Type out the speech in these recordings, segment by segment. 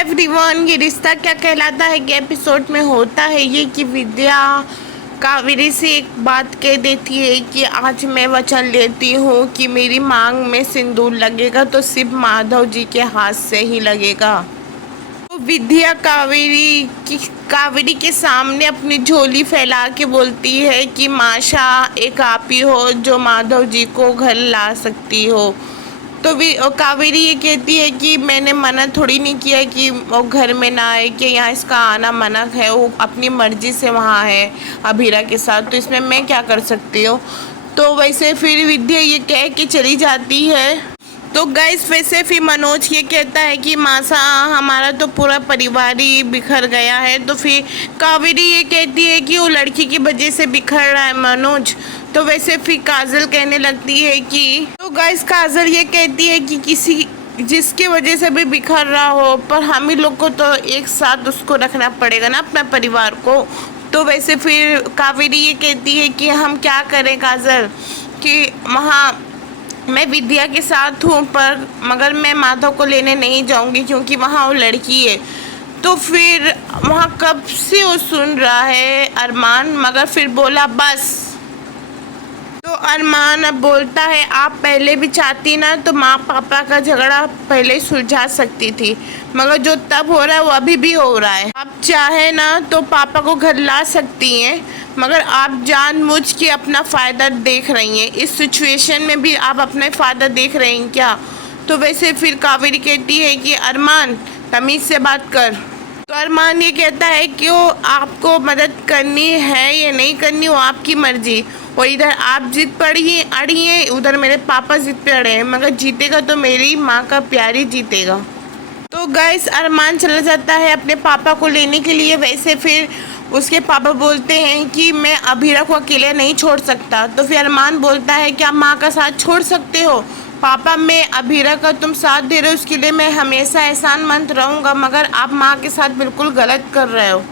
Everyone, ये रिश्ता क्या कहलाता है कि एपिसोड में होता है ये कि विद्या कावेरी से एक बात कह देती है कि आज मैं वचन लेती हूँ कि मेरी मांग में सिंदूर लगेगा तो सिर्फ माधव जी के हाथ से ही लगेगा। तो विद्या कावेरी के सामने अपनी झोली फैला के बोलती है कि माशा एक आप ही हो जो माधव जी को घर ला सकती हो। तो कावेरी ये कहती है कि मैंने मना थोड़ी नहीं किया कि वो घर में ना आए, कि यहाँ इसका आना मना है, वो अपनी मर्जी से वहाँ है अभीरा के साथ, तो इसमें मैं क्या कर सकती हूँ। तो वैसे फिर विद्या ये कह के चली जाती है। तो गाइस वैसे फिर मनोज ये कहता है कि मासा हमारा तो पूरा परिवार ही बिखर गया है। तो फिर कावेरी ये कहती है कि वो लड़की की वजह से बिखर रहा है मनोज। तो वैसे फिर काजल कहने लगती है कि तो गाइस काजल ये कहती है कि किसी जिसके वजह से भी बिखर रहा हो पर हम ही लोग को तो एक साथ उसको रखना पड़ेगा ना, अपना परिवार को। तो वैसे फिर कावेरी ये कहती है कि हम क्या करें काजल, कि वहाँ मैं विद्या के साथ हूँ पर मगर मैं माधव को लेने नहीं जाऊँगी क्योंकि वहाँ वो लड़की है। तो फिर वहाँ कब से वो सुन रहा है अरमान, मगर फिर बोला बस। तो अरमान अब बोलता है आप पहले भी चाहती ना तो माँ पापा का झगड़ा पहले सुलझा सकती थी, मगर जो तब हो रहा है वो अभी भी हो रहा है। आप चाहे ना तो पापा को घर ला सकती हैं, मगर आप जानबूझ के अपना फ़ायदा देख रही हैं। इस सिचुएशन में भी आप अपना फ़ायदा देख रही हैं क्या। तो वैसे फिर कावेरी कहती है कि अरमान तमीज़ से बात कर। तो अरमान ये कहता है कि वो आपको मदद करनी है या नहीं करनी वो आपकी मर्जी, और इधर आप जिद पड़ी अड़ी हैं, उधर मेरे पापा जिद पे अड़े हैं, मगर जीतेगा तो मेरी माँ का प्यार ही जीतेगा। तो गाइस अरमान चला जाता है अपने पापा को लेने के लिए। वैसे फिर उसके पापा बोलते हैं कि मैं अभीरा को अकेले नहीं छोड़ सकता। तो फिर अरमान बोलता है कि आप माँ का साथ छोड़ सकते हो। पापा मैं अभीरा का तुम साथ दे रहे हो उसके लिए मैं हमेशा एहसानमंद रहूँगा, मगर आप माँ के साथ बिल्कुल गलत कर रहे हो।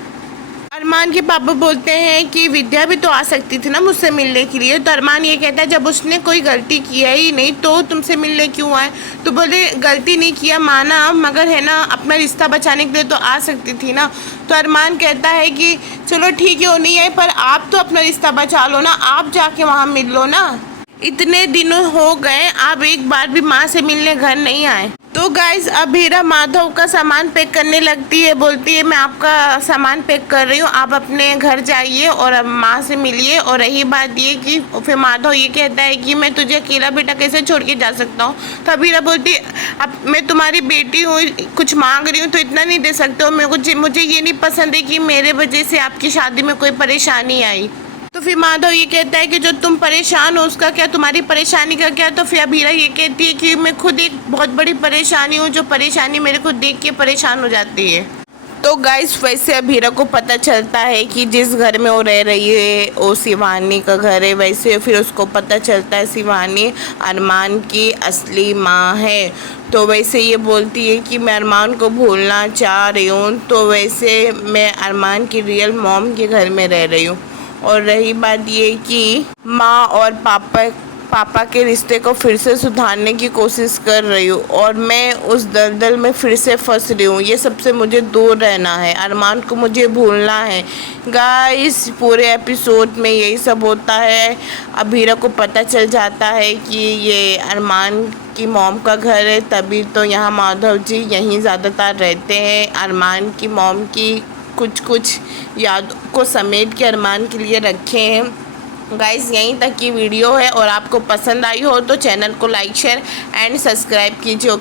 अरमान के पापा बोलते हैं कि विद्या भी तो आ सकती थी ना मुझसे मिलने के लिए। तो अरमान ये कहता है जब उसने कोई गलती किया ही नहीं तो तुमसे मिलने क्यों आए। तो बोले गलती नहीं किया माना, मगर है ना अपना रिश्ता बचाने के लिए तो आ सकती थी ना। तो अरमान कहता है कि चलो ठीक है वो नहीं आए पर आप तो अपना रिश्ता बचा लो ना, आप जाके वहाँ मिल लो ना। इतने दिनों हो गए आप एक बार भी माँ से मिलने घर नहीं आए। तो गाइस अभीरा माधव का सामान पैक करने लगती है, बोलती है मैं आपका सामान पैक कर रही हूँ, आप अपने घर जाइए और अब माँ से मिलिए। और रही बात ये कि फिर माधव ये कहता है कि मैं तुझे अकेला बेटा कैसे छोड़ के जा सकता हूँ। तो अभीरा बोलती है अब मैं तुम्हारी बेटी हूँ, कुछ मांग रही हूँ तो इतना नहीं दे सकते हो। मुझे ये नहीं पसंद है कि मेरे वजह से आपकी शादी में कोई परेशानी आई। तो फिर माधव ये कहता है कि जो तुम परेशान हो उसका क्या, तुम्हारी परेशानी का क्या। तो फिर अभीरा ये कहती है कि मैं खुद एक बहुत बड़ी परेशानी हूँ, जो परेशानी मेरे को देख के परेशान हो जाती है। तो गाइस वैसे अभीरा को पता चलता है कि जिस घर में वो रह रही है वो शिवानी का घर है। वैसे फिर उसको पता चलता है शिवानी अरमान की असली माँ है। तो वैसे ये बोलती है कि मैं अरमान को भूलना चाह रही हूँ। तो वैसे मैं अरमान की रियल मॉम के घर में रह रही हूँ। और रही बात ये कि माँ और पापा के रिश्ते को फिर से सुधारने की कोशिश कर रही हूँ और मैं उस दलदल में फिर से फंस रही हूँ। ये सबसे मुझे दूर रहना है, अरमान को मुझे भूलना है। गाइस पूरे एपिसोड में यही सब होता है। अभीरा को पता चल जाता है कि ये अरमान की मॉम का घर है, तभी तो यहाँ माधव जी यहीं ज़्यादातर रहते हैं। अरमान की मॉम की कुछ याद को समेट के अरमान के लिए रखे हैं। गाइस यहीं तक की वीडियो है और आपको पसंद आई हो तो चैनल को लाइक शेयर एंड सब्सक्राइब कीजिए।